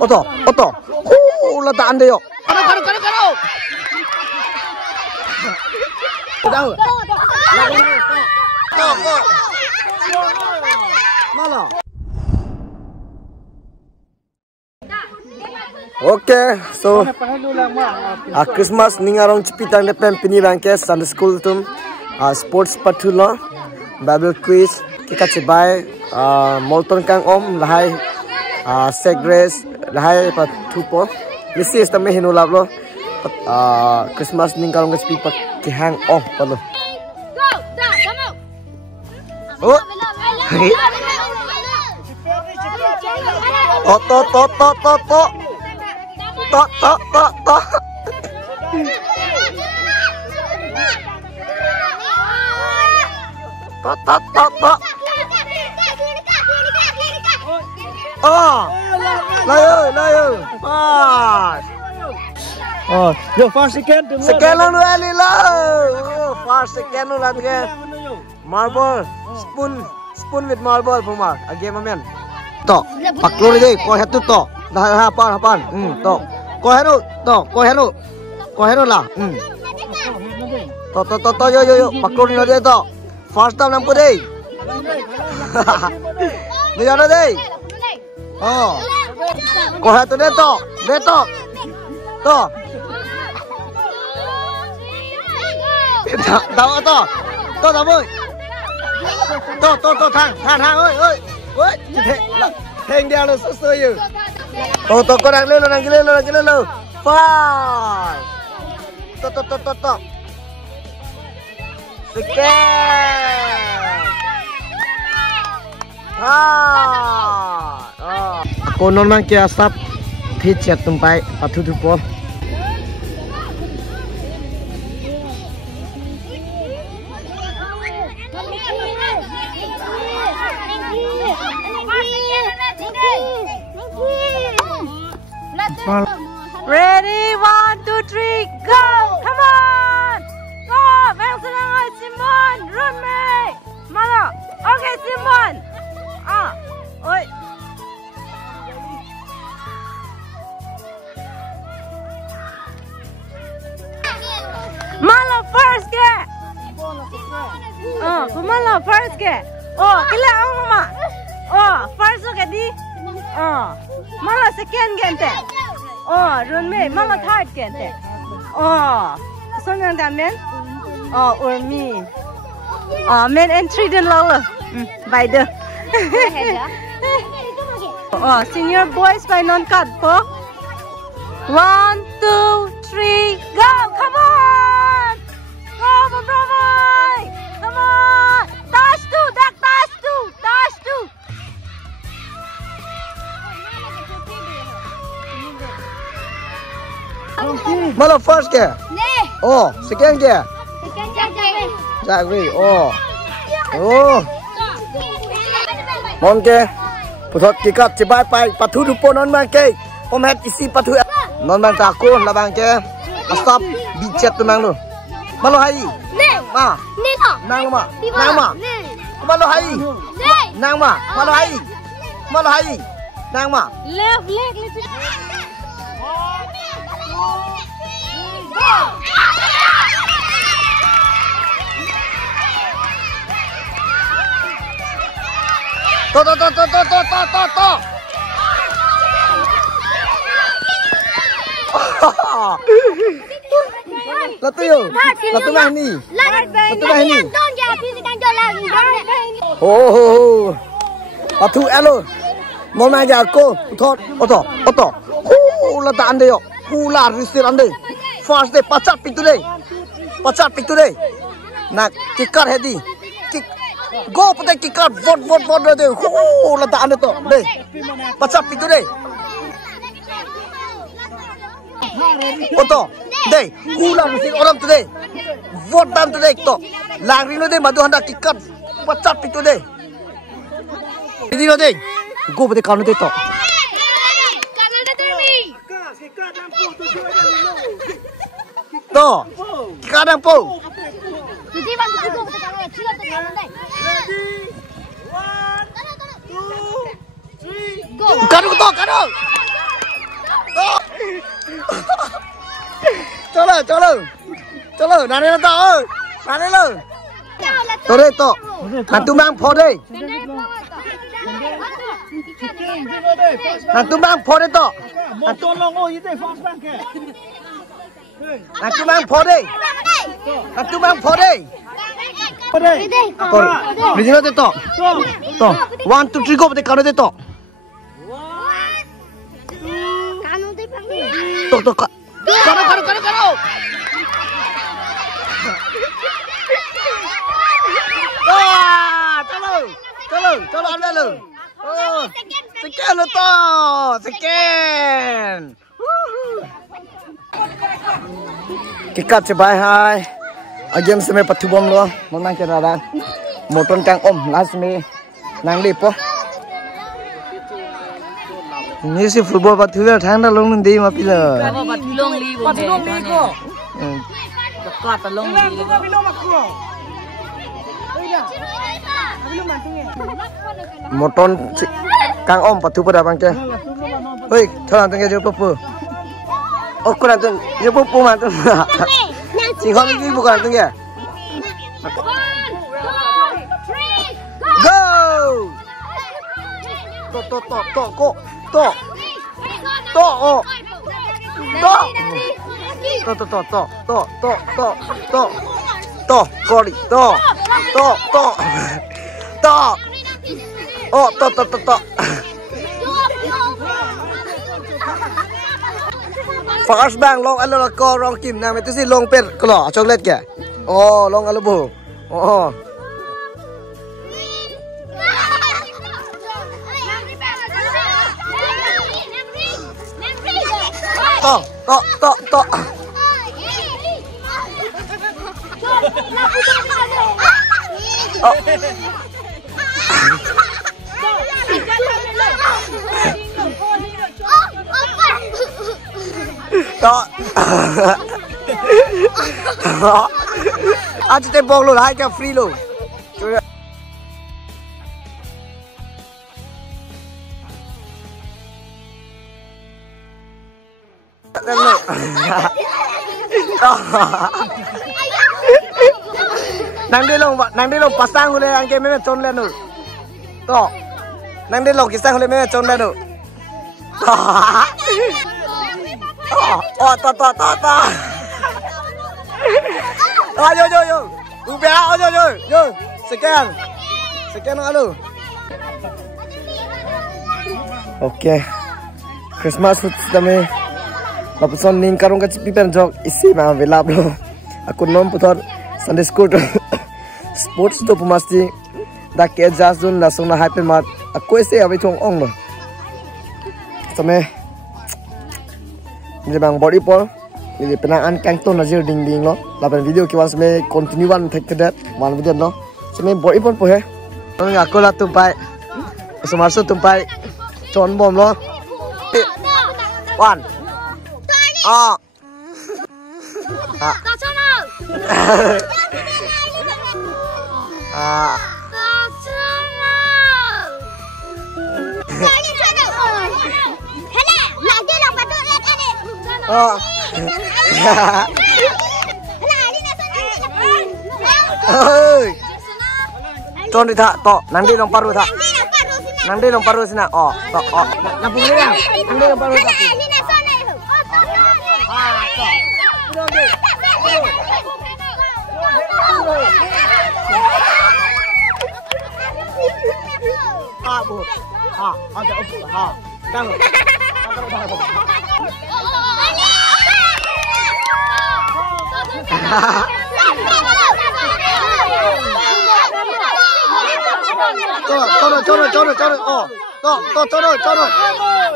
Oto. Letaan deh yuk. Karo. Tahu. Mana? Okay, so Christmas ningarong cepitang depan penirangkes Sunday school tum sports patula Bible quiz kita cebai Molton kang om lahai segres lahai patupo misi istame hinulap lo Christmas ningarong cepit pat kihang om palo. Oh, to. Layo. Yo fast second. Second lang ali lo. Fast second lang ke. Marble, spoon with marble pumar. Again mamen. To, paklur deh. Kau hatu to. Dah hapan. To. Kau hero lah. To yo. Paklur ni deh to. First time nampu deh. Ni ada deh. Oh. Kau hatu deh to. To. Tahu to. To dah boy. To thang ơi. Hang dia lo susah you. To kau nak lelo. Five. To. Second. Konon mang kia sab thit chat tumpai pathu thupo. Ready, 1, 2, 3, go! Come on! Go! Bang senang Simon, run me! Mana? Okay, Simon. Oi. Malo first ke? Malo first ke? Oh, kila ang mama. Oh, first ke di? Malo second gente. Oh, run me. Malo third gente. Oh, sonang damen. Oh, or me. Men entry din lalo. By the. Oh, senior boys by non-cut po. 1, 2, 3, go! Come on! Go, bravo! Come on! Touch two! Malo first ke? Oh, second ke? Jagri. Oh. Mon ke? Putot kikat cebai pai patu dupo non bang ke. Pom het isi patu. Non bang takut lah bang ke. Stop bicet tu bang lu. Malo hai. Ma. Nang ma. Malo hai. Nang ma. Malo hai. Nang ma. Left leg. To. Latu mah ni. Oh. Latu elo. Mau main jago. Oto. Letak ande yo. Pula risir ande. Fast deh. Pacat pitu deh. Nak kikar hedi. Go pada kikar vote deh. Letak ande to. Deh. Pacat pitu deh. Oto. Deh. Pula risir orang tu deh. Vote dan tu deh to. Langri no deh madu handa kikar. Pacat pitu deh. Ini no deh. Go pada kau no deh to. To. Kadang po. Ready? 1, 2, 3, go. Kado. चलो नाने लो नाने लो तो đây to hàng tu mang phô đây hàng tu mang phô đây to hàng tu mang phô đây hàng tu mang phô đây còn bây giờ đây to 1 2 3 go để cano đây to cano chalo ăn lên luôn scan luôn to scan cái cắt cho bài hai game sẽ bắt thu bom luôn món mang cho ra một con trang ôm last me nàng đi po như si football bắt thu tháng đó luôn đi mà bây giờ bắt thu lông đi cô bắt thu lông đi một con càng ôm bắt thu pada bang ke, oi, thoran tengah jauh popo, oh kurang tu jauh popo macam, singkong ini bukan tengah, go, kori, oh, First bang long alo ko rong kim na metu si long per klo chocolate ke. Oh, long alo bu. Oh. To. Đó. Anh chỉ bong luôn hai cái free luôn. Nang đi lông pasang hule anh cái mấy chôn lên rồi. To. Nang đi lông cái sang hule mấy chôn lên rồi. Oh, to. Yo. Ubea, yo. Scan alo. Okay. Christmas kami lapusan ning karong ka pipen jog isi ma velablo. Aku nom putar Sunday school sports to pumasti da ke jazun la sona happy mat. Aku ese abai thong ong lo. Same ini bang body pol ini penangan kangton aja ding lo lapan video kiwan seme continue one take that one video lo seme body pol po he aku lah tumpai semarso tumpai con bom lo one Con đi thạ to nang đi long paru thạ nang đi long paru sina to lampu ni nang đi long paru thạ ada opo kang Choro. Oh,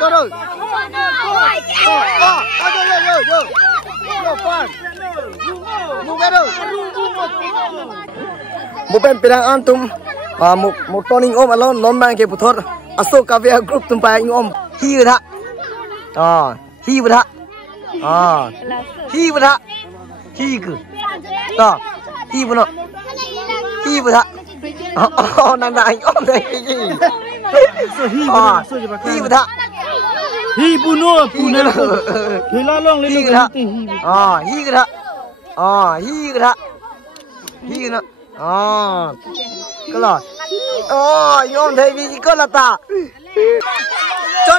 choro. Yo, fun. Bukan pirang antum. Một toning om alon non bang ke puthor asok kavya group tumpai om hi tha. Hi tha. Hi tha. Hi ku. Hi bu no. Hi bu tha. Oh, nanda anh om đây cái gì? Hi bu tha. hi puno hila long le hi kira hi kira cái lò nhôm thấy vì có là ta cho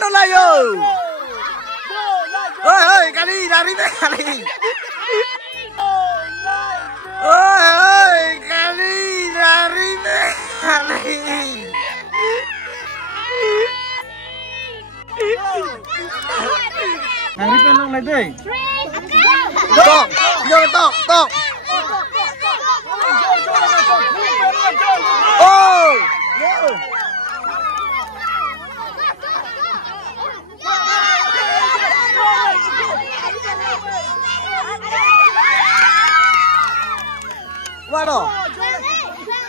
nó lại rồi ơi cái đi ra đi mẹ cái đi ơi cái đi ra đi mẹ cái đi Hàng đi bên long này đây. to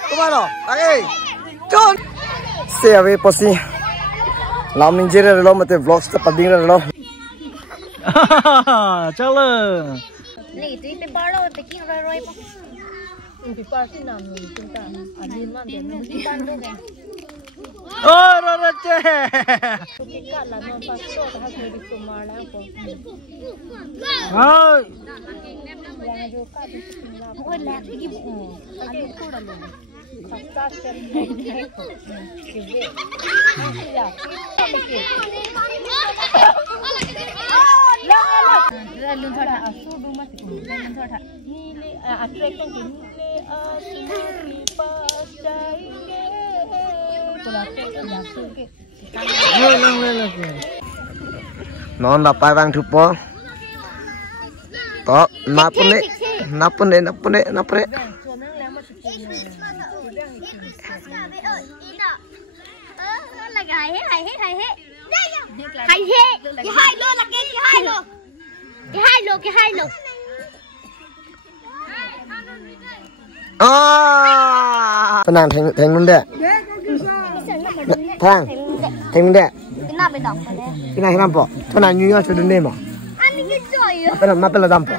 Come on, okay. John. Say away, pussy. Lam Ninja lo mate vlogs ta pading lo. Chalo. Ni tu pe bar lo te kin roi pa. Pe bar sin nam ni tinta. Adin man de ni ban do ge. Oh, ra che. Ke ka la non pa so ta ha ni ko mar la ko. Ah. Yang jo ka tu la ko la ki bu. Adu ko ra lo. Pasta sen ni ko. Ke ve. Ya. Lun thora asu du mat lun thora nile attracting ke nile asuri pastaine pula ke yasu ke Non là pai vang thup po to napune cái hai lô Nàng thành luôn đấy thang thành đấy cái nào phải đọc cái này làm bỏ cho nàng như cho đến đêm mà cái nào mà phải là làm bỏ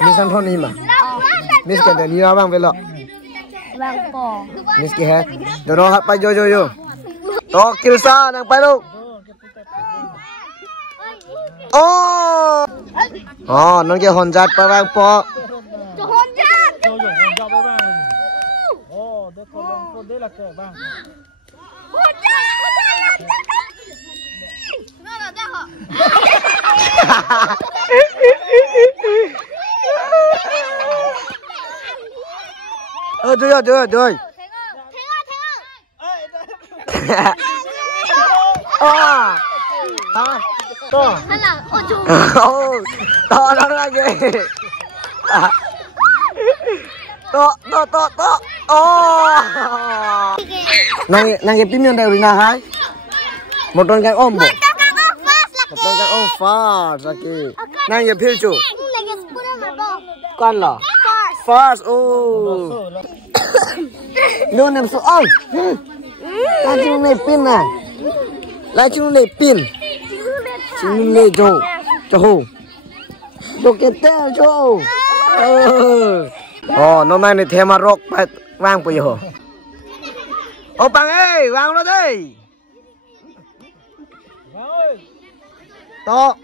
mình sang thôn đi mà mình cái này như bang về lọ vàng bò mình cái hết rồi đó phải vô to kilsa nàng phải đâu nó kia hòn giặt pa vang po hôn ra với bang. Để con đây là kẻ bang. hôn ra Rồi. To. To lắm lagi. To. Nang cái pin đây Rina hai. Một con cái ôm bộ. Một con cái ôm fast lagi. Nang cái pin chu. Con là. Fast. Nó nằm xuống ơi. Lại chung này pin này. Lại chung này pin. Chung này cho hồ. Đồ cái teo cho hồ. Nó mang này thêm mà rock vang bây giờ. Bằng ơi, vang nó đi. To.